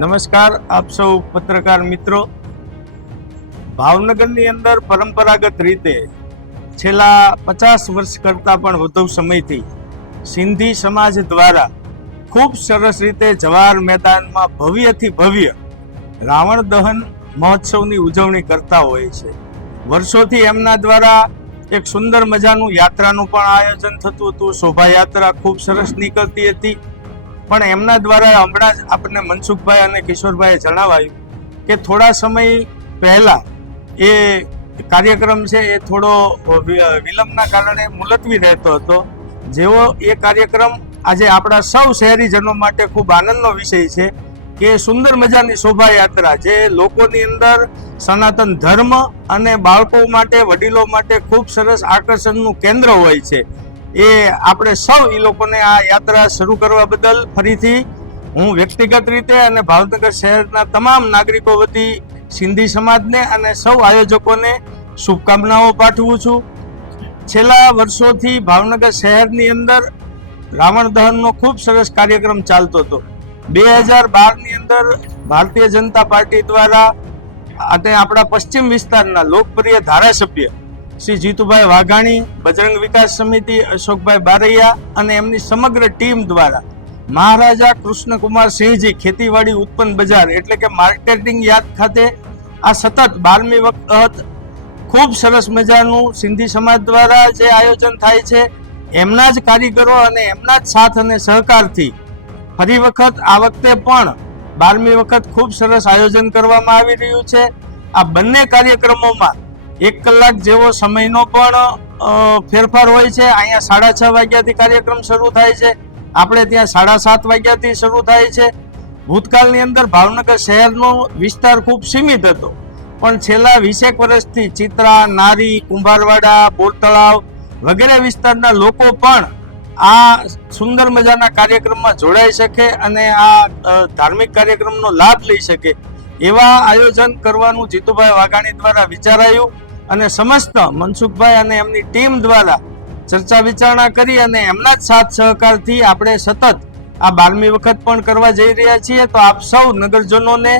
નમસ્કાર આપ સૌ પત્રકાર મિત્રો ભાવનગરની અંદર પરંપરાગત રીતે છેલ્લા પચાસ વર્ષ કરતાં પણ વધુ સમયથી સિંધી સમાજ દ્વારા ખૂબ સરસ રીતે જવાહર મેદાનમાં ભવ્યથી ભવ્ય રાવણ દહન મહોત્સવની ઉજવણી કરતા હોય છે વર્ષોથી એમના દ્વારા એક સુંદર મજાનું યાત્રાનું પણ આયોજન થતું હતું શોભાયાત્રા ખૂબ સરસ નીકળતી હતી પણ એમના દ્વારા હમણાં જ આપણને મનસુખભાઈ અને કિશોરભાઈએ જણાવાયું કે થોડા સમય પહેલાં એ કાર્યક્રમ છે એ થોડો વિલંબના કારણે મુલતવી રહેતો હતો જેવો એ કાર્યક્રમ આજે આપણા સૌ શહેરીજનો માટે ખૂબ આનંદનો વિષય છે કે સુંદર મજાની શોભાયાત્રા જે લોકોની અંદર સનાતન ધર્મ અને બાળકો માટે વડીલો માટે ખૂબ સરસ આકર્ષણનું કેન્દ્ર હોય છે એ આપણે સૌ એ લોકોને આ યાત્રા શરૂ કરવા બદલ ફરીથી હું વ્યક્તિગત રીતે અને ભાવનગર શહેરના તમામ નાગરિકો વતી સિંધી સમાજને અને સૌ આયોજકોને શુભકામનાઓ પાઠવું છું છેલ્લા વર્ષોથી ભાવનગર શહેરની અંદર રાવણ દહનનો ખૂબ સરસ કાર્યક્રમ ચાલતો હતો બે હજાર બારની અંદર ભારતીય જનતા પાર્ટી દ્વારા અને આપણા પશ્ચિમ વિસ્તારના લોકપ્રિય ધારાસભ્ય શ્રી જીતુભાઈ વાઘાણી બજરંગ વિકાસ સમિતિ અશોકભાઈ બારૈયા અને એમની સમગ્ર ટીમ દ્વારા મહારાજા કૃષ્ણકુમાર સિંહજી ખેતીવાડી ઉત્પન્ન બજાર એટલે કે માર્કેટિંગ યાદ ખાતે આ સતત બારમી વખત ખૂબ સરસ મજાનું સિંધી સમાજ દ્વારા જે આયોજન થાય છે એમના જ કારીગરો અને એમના જ સાથ અને સહકારથી ફરી વખત આ વખતે પણ બારમી વખત ખૂબ સરસ આયોજન કરવામાં આવી રહ્યું છે આ બંને કાર્યક્રમોમાં એક કલાક જેવો સમયનો પણ ફેરફાર હોય છે અહીંયા સાડા છ વાગ્યાથી કાર્યક્રમ શરૂ થાય છે આપણે ત્યાં સાડા સાત વાગ્યાથી શરૂ થાય છે ભૂતકાળની અંદર ભાવનગર શહેરનો વિસ્તાર ખૂબ સીમિત હતો પણ છેલ્લા વીસેક વર્ષથી ચિત્રા નારી કુંભારવાડા બોરતળાવ વગેરે વિસ્તારના લોકો પણ આ સુંદર મજાના કાર્યક્રમમાં જોડાઈ શકે અને આ ધાર્મિક કાર્યક્રમનો લાભ લઈ શકે એવા આયોજન કરવાનું જીતુભાઈ વાઘાણી દ્વારા વિચારાયું અને સમસ્ત મનસુખભાઈ અને એમની ટીમ દ્વારા ચર્ચા વિચારણા કરી અને એમના જ સાથ સહકારથી આપણે સતત આ બારમી વખત પણ કરવા જઈ રહ્યા છીએ તો આપ સૌ નગરજનોને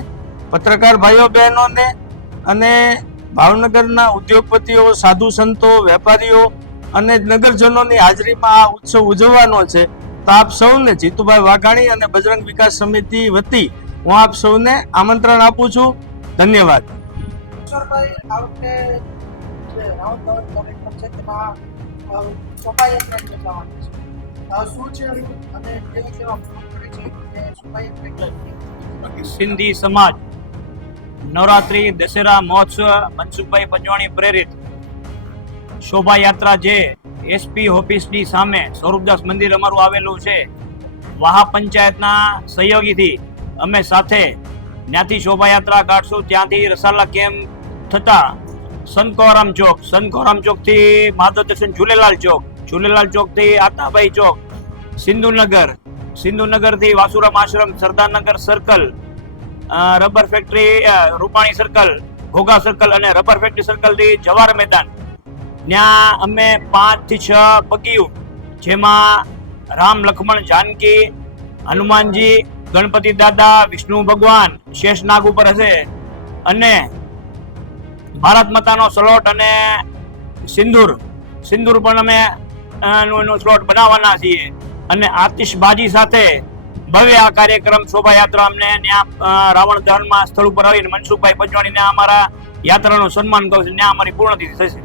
પત્રકાર ભાઈઓ બહેનોને અને ભાવનગરના ઉદ્યોગપતિઓ સાધુ સંતો વેપારીઓ અને નગરજનોની હાજરીમાં આ ઉત્સવ ઉજવવાનો છે તો આપ સૌને જીતુભાઈ વાઘાણી અને બજરંગ વિકાસ સમિતિ વતી હું આપ સૌને આમંત્રણ આપું છું ધન્યવાદ સિંધી સમાજ નવરાત્રિ દશેરા મહોત્સવ મનસુખભાઈ પંજવાણી પ્રેરિત શોભાયાત્રા જે એસપી ઓફિસની સામે સ્વરૂપદાસ મંદિર અમારું આવેલું છે વાહા પંચાયતના સહયોગીથી અમે સાથે ત્યાંથી શોભાયાત્રા કાઢશું ત્યાંથી રસાલા કેમ્પ થતાં સંકોરામ ચોક સંકોરામ ચોકથી માધવ દર્શન ઝુલેલાલ ચોક ઝૂલેલાલ ચોકથી આતાભાઈ ચોક Sindhunagar સિંધુનગરથી Vasuram Ashram Sardarnagar circle rubber factory Rupani circle Ghogha circle અને રબર ફેક્ટરી સર્કલથી જવાર મેદાન ત્યાં અમે પાંચથી છ બગીયું જેમાં રામ લક્ષ્મણ જાનકી હનુમાનજી ગણપતિ દાદા વિષ્ણુ ભગવાન શેષનાગ ઉપર હશે અને ભારત માતાનો સ્લોટ અને સિંદૂર સિંદૂર પણ અમે સ્લોટ બનાવવાના છીએ અને આતિશબાજી સાથે ભવ્ય આ કાર્યક્રમ શોભાયાત્રા અમને ત્યાં રાવણ દહનમાં સ્થળ ઉપર આવીને મનસુખભાઈ પંચવાણીને અમારા યાત્રાનું સન્માન કરું છું ત્યાં અમારી પૂર્ણતિ થશે